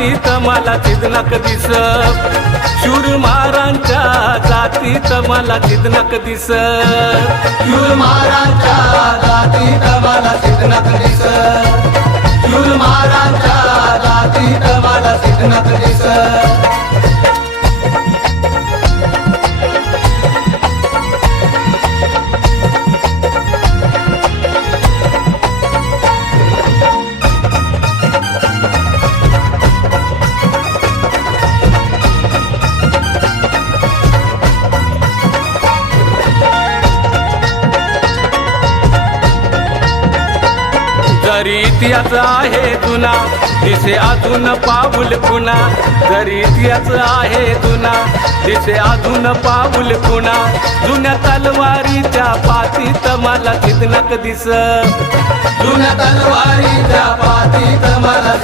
जातीत मला चिदनक दिस, शूर महारांच्या जातीत मला चिदनक दिस, शूर महारांच्या जातीत मला चिदनक दिस, शूर महारांच्या जातीत मला चिदनक दिस. जरी इतिहास आहे जुना दिसे अजून पाऊल पुन्हा, जरी इतिहास आहे जुना दिसे अजून पाऊल पुन्हा, जुन्या तलवारीच्या पातीत मला चिदनक दिस, जुन्या तलवारीच्या पातीत मला